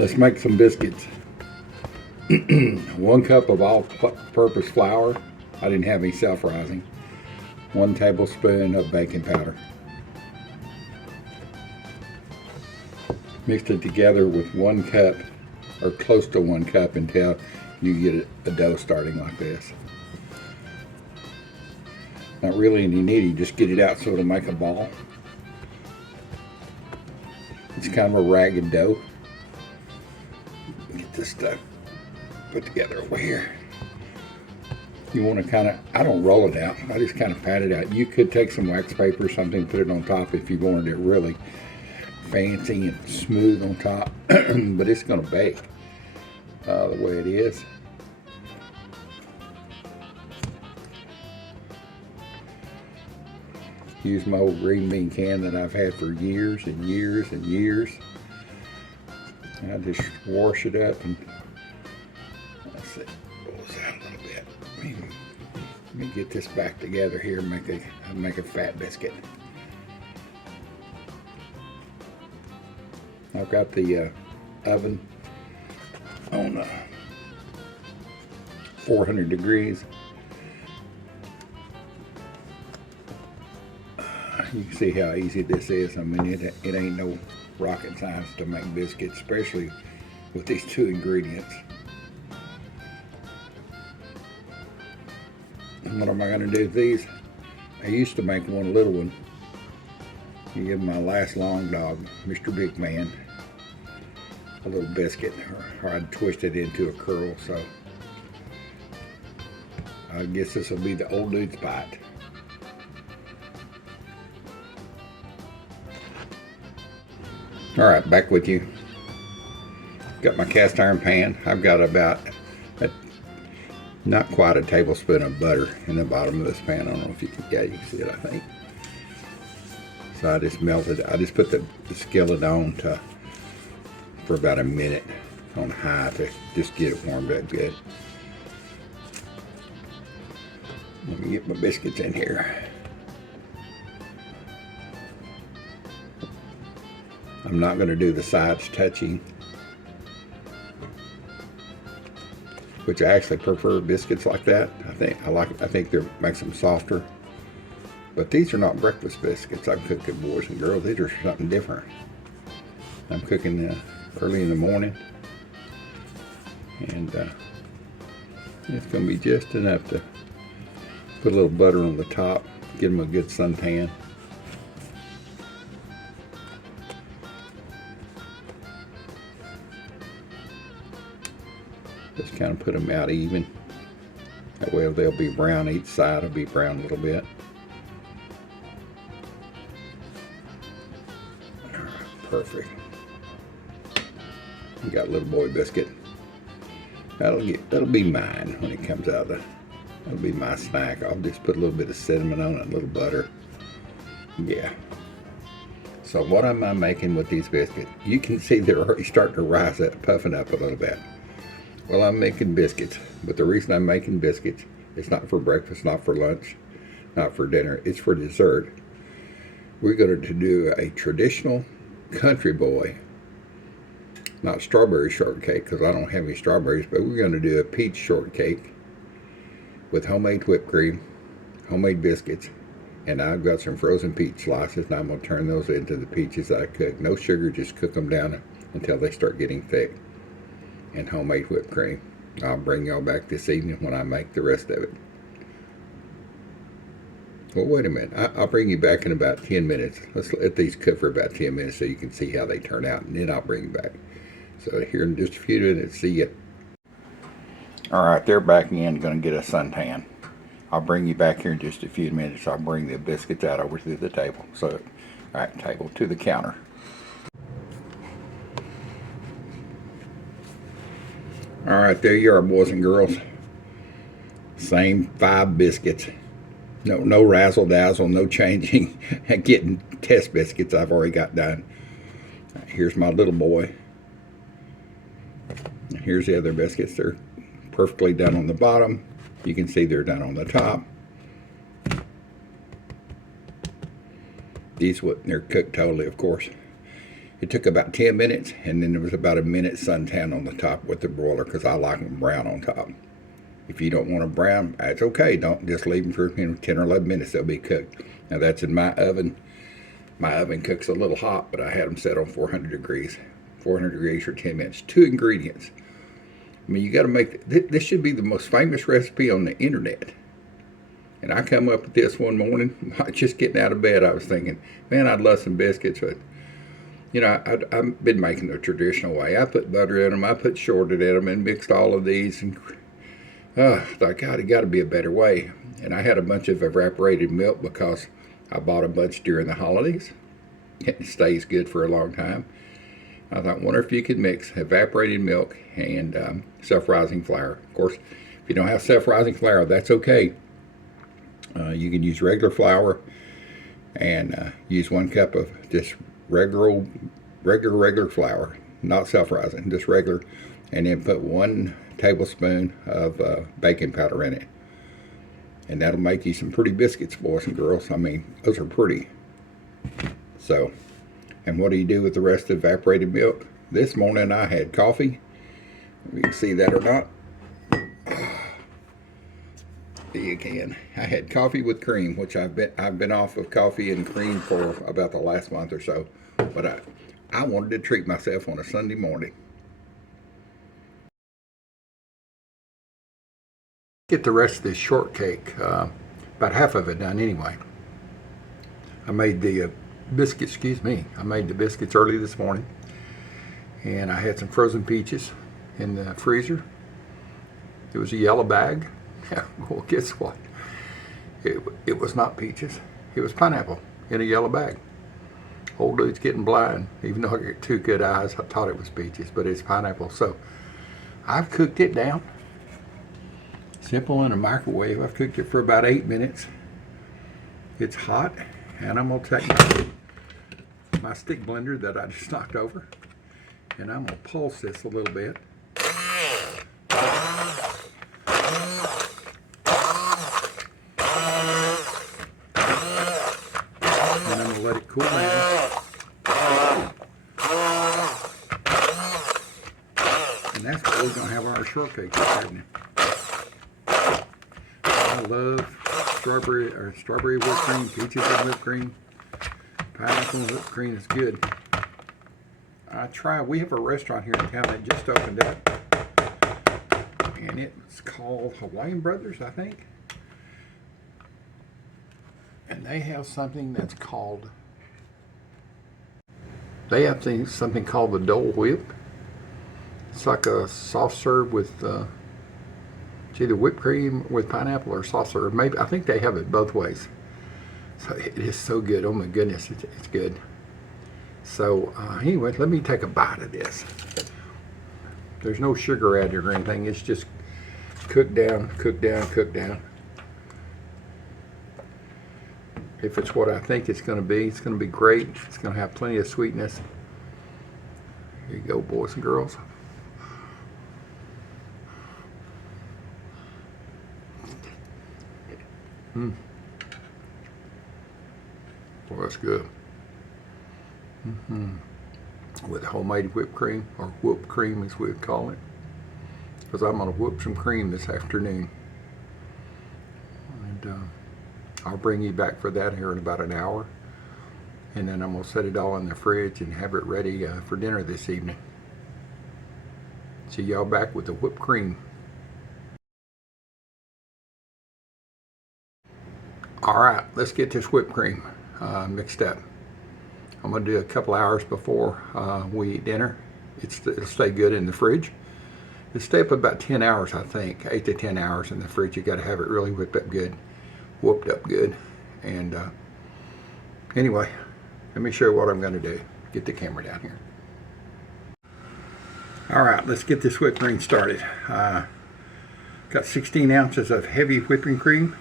Let's make some biscuits. 1 cup of all-purpose flour. I didn't have any self-rising. 1 tablespoon of baking powder. Mix it together with 1 cup, or close to 1 cup, until you get a dough starting like this. Not really any kneading, just get it out so it'll make a ball. It's kind of a ragged dough. Get this stuff put together over here. You want to kind of, I don't roll it out, I just kind of pat it out. You could take some wax paper or something, put it on top if you wanted it really fancy and smooth on top, but it's going to bake the way it is. Use my old green bean can that I've had for years and years and years. And I just wash it up and let's see, rolls out a little bit. Let me get this back together here and make a fat biscuit. I've got the oven on 400 degrees. You can see how easy this is. I mean, it ain't no rocket science to make biscuits, especially with these 2 ingredients. And what am I going to do with these? I used to make one little one. You give my last long dog, Mr. Big Man, a little biscuit, or I'd twist it into a curl. So I guess this will be the old dude's bite. All right, back with you. Got my cast iron pan. I've got about not quite a tablespoon of butter in the bottom of this pan. I don't know if you can, yeah, you can see it, I think. So I just melted, I just put the skillet on for about a minute on high to just get it warmed up good. Let me get my biscuits in here. I'm not going to do the sides touching, which I actually prefer biscuits like that. I think they makes them softer. But these are not breakfast biscuits I'm cooking, boys and girls. These are something different. I'm cooking early in the morning, and it's going to be just enough to put a little butter on the top, give them a good suntan. Just kind of put them out even. That way they'll be brown, each side will be brown a little bit. Perfect. You got a little boy biscuit. That'll be mine when it comes out. That'll be my snack. I'll just put a little bit of cinnamon on it, a little butter. Yeah. So what am I making with these biscuits? You can see they're already starting to rise up, puffing up a little bit. Well, I'm making biscuits, but the reason I'm making biscuits, it's not for breakfast, not for lunch, not for dinner, it's for dessert. We're going to do a traditional country boy, not strawberry shortcake, because I don't have any strawberries, but we're going to do a peach shortcake with homemade whipped cream, homemade biscuits, and I've got some frozen peach slices, and I'm going to turn those into the peaches I cook. No sugar, just cook them down until they start getting thick. And homemade whipped cream. I'll bring y'all back this evening when I make the rest of it. Well, wait a minute. I'll bring you back in about 10 minutes. Let's let these cook for about 10 minutes so you can see how they turn out, and then I'll bring you back. So here in just a few minutes, see ya. All right, they're back in, going to get a suntan. I'll bring you back here in just a few minutes. I'll bring the biscuits out over to the table. So, all right, table to the counter. All right, there you are, boys and girls. Same 5 biscuits. No razzle dazzle, no changing. Getting test biscuits I've already got done. Here's my little boy. Here's the other biscuits. They're perfectly done on the bottom. You can see they're done on the top. They're cooked totally, of course. It took about 10 minutes, and then there was about a minute suntan on the top with the broiler because I like them brown on top. If you don't want them brown, that's okay. Don't just leave them for 10 or 11 minutes. They'll be cooked. Now that's in my oven. My oven cooks a little hot, but I had them set on 400 degrees. 400 degrees for 10 minutes. 2 ingredients. I mean, you got to make this should be the most famous recipe on the internet. And I come up with this one morning, just getting out of bed. I was thinking, man, I'd love some biscuits, but you know, I've been making the traditional way. I put butter in them, I put shorted in them, and mixed all of these. And thought, God, it got to be a better way. And I had a bunch of evaporated milk because I bought a bunch during the holidays. It stays good for a long time. I thought, wonder if you could mix evaporated milk and self-rising flour. Of course, if you don't have self-rising flour, that's okay. You can use regular flour and use 1 cup of just regular flour, not self-rising, just regular, and then put 1 tablespoon of baking powder in it. And that'll make you some pretty biscuits, boys and girls. I mean, those are pretty. So, and what do you do with the rest of the evaporated milk? This morning I had coffee. If you can see that or not. You can. I had coffee with cream, which I've been off of coffee and cream for about the last month or so. But I wanted to treat myself on a Sunday morning. Get the rest of this shortcake, about half of it done anyway. I made the biscuits, I made the biscuits early this morning, and I had some frozen peaches in the freezer. It was a yellow bag. Well, guess what? It was not peaches. It was pineapple in a yellow bag. Old dude's getting blind. Even though I got 2 good eyes, I thought it was peaches, but it's pineapple. So I've cooked it down. Simple in a microwave. I've cooked it for about 8 minutes. It's hot, and I'm gonna take my stick blender that I just knocked over, and I'm gonna pulse this a little bit. And I'm gonna let it cool down. And that's what we're gonna have our shortcake this evening. I love strawberry whipped cream, peaches and whipped cream, pineapple and whipped cream is good. We have a restaurant here in town that just opened up, and it's called Hawaiian Brothers, I think. And they have something that's called, something called the Dole Whip. It's like a soft serve with it's either whipped cream with pineapple or soft serve. Maybe, I think they have it both ways. So it is so good. Oh my goodness, it's good. So anyway, let me take a bite of this. There's no sugar added or anything. It's just cooked down, cooked down, cooked down. If it's what I think it's going to be great. It's going to have plenty of sweetness. Here you go, boys and girls. Well, that's good. With homemade whipped cream, or whooped cream as we would call it. Because I'm going to whoop some cream this afternoon. And I'll bring you back for that here in about an hour. And then I'm going to set it all in the fridge and have it ready for dinner this evening. See y'all back with the whipped cream. Alright, let's get this whipped cream mixed up. I'm going to do a couple hours before we eat dinner. It'll stay good in the fridge. It'll stay up about 10 hours, I think. 8 to 10 hours in the fridge. You got to have it really whipped up good. Whooped up good. And anyway, let me show you what I'm going to do. Get the camera down here. Alright, let's get this whipped cream started. Got 16 ounces of heavy whipping cream.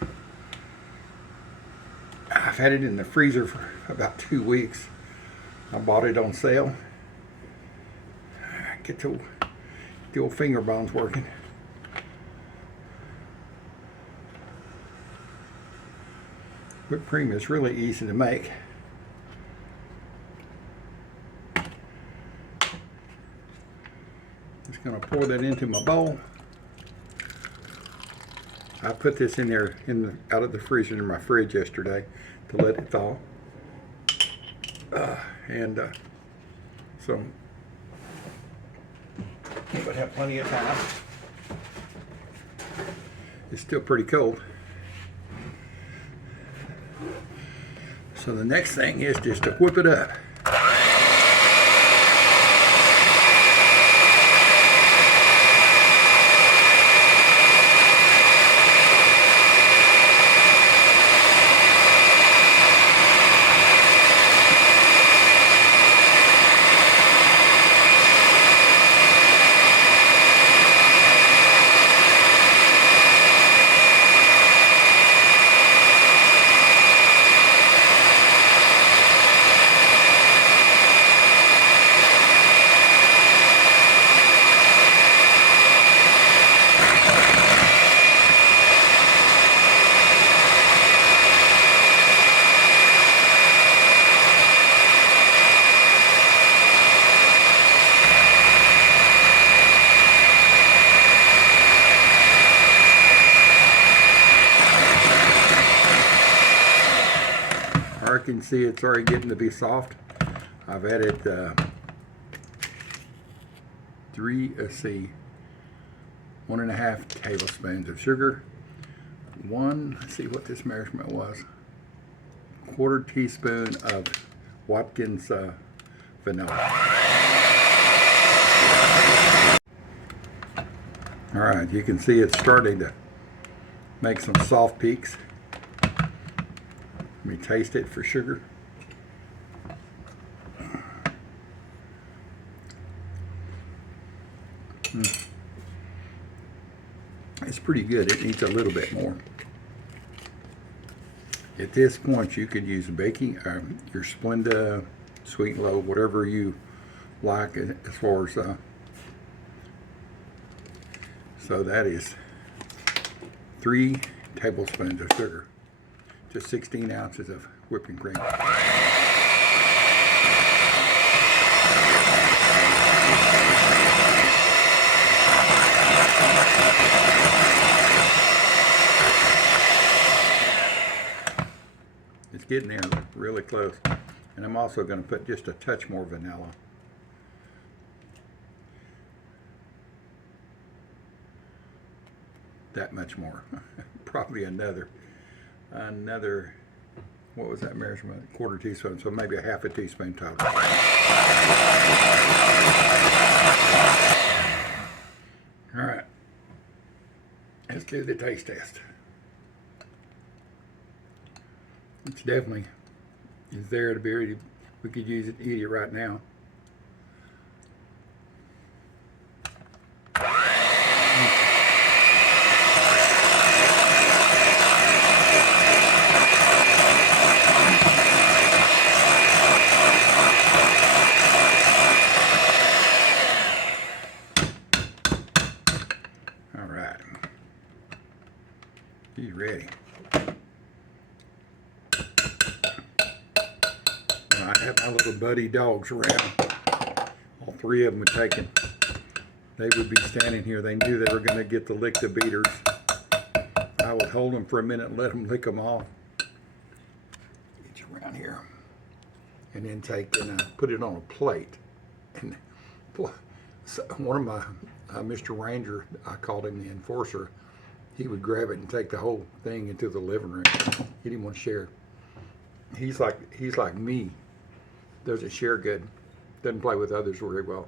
I've had it in the freezer for about 2 weeks. I bought it on sale. Get the old finger bones working. Whipped cream is really easy to make. Just gonna pour that into my bowl. I put this in there out of the freezer in my fridge yesterday to let it thaw. So it would have plenty of time. It's still pretty cold. So the next thing is just to whip it up. You can see it's already getting to be soft. I've added 1.5 tablespoons of sugar. Let's see what this measurement was. 1/4 teaspoon of Watkins vanilla. All right, you can see it's starting to make some soft peaks. Let me taste it for sugar. It's pretty good. It needs a little bit more. At this point, you could use your Splenda, Sweet and Low, whatever you like as far as. So that is 3 tablespoons of sugar. Just 16 ounces of whipping cream. It's getting there really close. And I'm also going to put just a touch more vanilla. That much more. Probably another, what was that measurement? 1/4 teaspoon, so maybe a 1/2 teaspoon total. All right, let's do the taste test. It's definitely is there to be ready. We could use it, eat it right now. He's ready. I have my little buddy dogs around. All 3 of them were taken. They would be standing here. They knew they were going to get to lick the beaters. I would hold them for a minute and let them lick them off. Get you around here. And then take and put it on a plate. And so one of my, Mr. Ranger, I called him the enforcer. He would grab it and take the whole thing into the living room. He didn't want to share. He's like me. Doesn't share good. Doesn't play with others very well.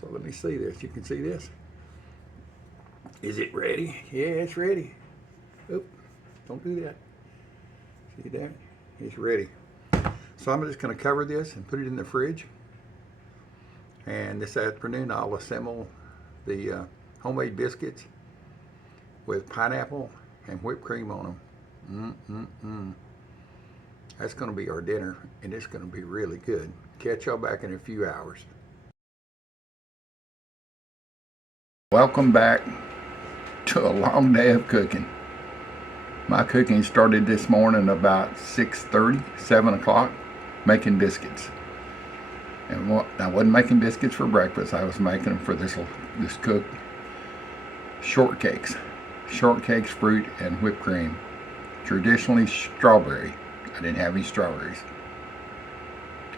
So let me see this. You can see this. Is it ready? Yeah, it's ready. Oop, don't do that. See that? It's ready. So I'm just going to cover this and put it in the fridge. And this afternoon I'll assemble the homemade biscuits with pineapple and whipped cream on them. That's going to be our dinner, and it's going to be really good. Catch y'all back in a few hours. Welcome back to a long day of cooking. My cooking started this morning about 6:30, 7 o'clock, making biscuits. And I wasn't making biscuits for breakfast. I was making them for this cooked shortcakes. Shortcakes, fruit, and whipped cream. Traditionally strawberry. I didn't have any strawberries.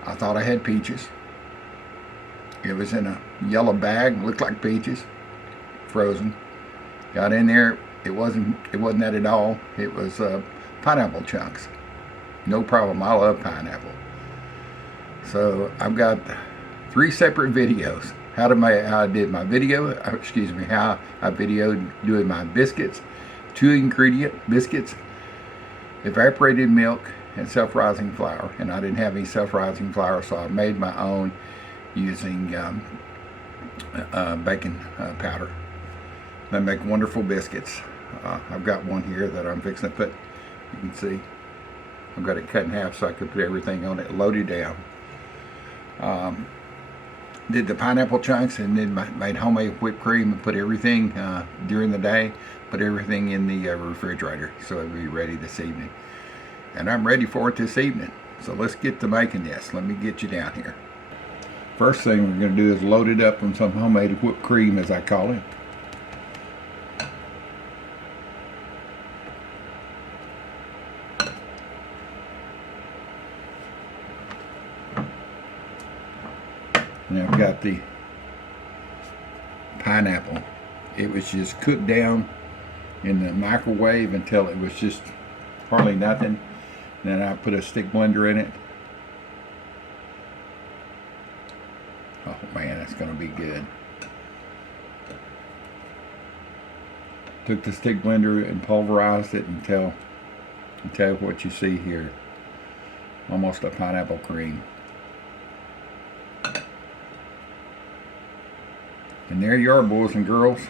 I thought I had peaches. It was in a yellow bag, looked like peaches, frozen. Got in there, it wasn't that at all. It was pineapple chunks. No problem, I love pineapple. So I've got 3 separate videos. How I did my video, how I videoed doing my biscuits, 2 ingredient biscuits, evaporated milk, and self-rising flour. And I didn't have any self-rising flour, so I made my own using baking powder. They make wonderful biscuits. I've got one here that I'm fixing to put, you can see, I've got it cut in half so I could put everything on it, loaded down. Did the pineapple chunks and then made homemade whipped cream and put everything during the day, put everything in the refrigerator so it'll be ready this evening. And I'm ready for it this evening. So let's get to making this. Let me get you down here. First thing we're going to do is load it up on some homemade whipped cream, as I call it. And I've got the pineapple. It was just cooked down in the microwave until it was just hardly nothing. Then I put a stick blender in it. Oh man, that's going to be good. Took the stick blender and pulverized it until what you see here. Almost a pineapple cream. And there you are, boys and girls.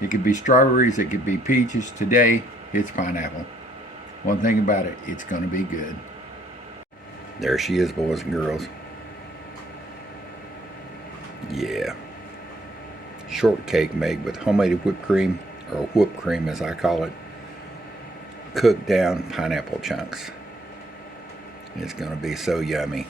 It could be strawberries, it could be peaches. Today, it's pineapple. One thing about it, it's going to be good. There she is, boys and girls. Yeah. Shortcake made with homemade whipped cream, or whipped cream as I call it. Cooked down pineapple chunks. It's going to be so yummy.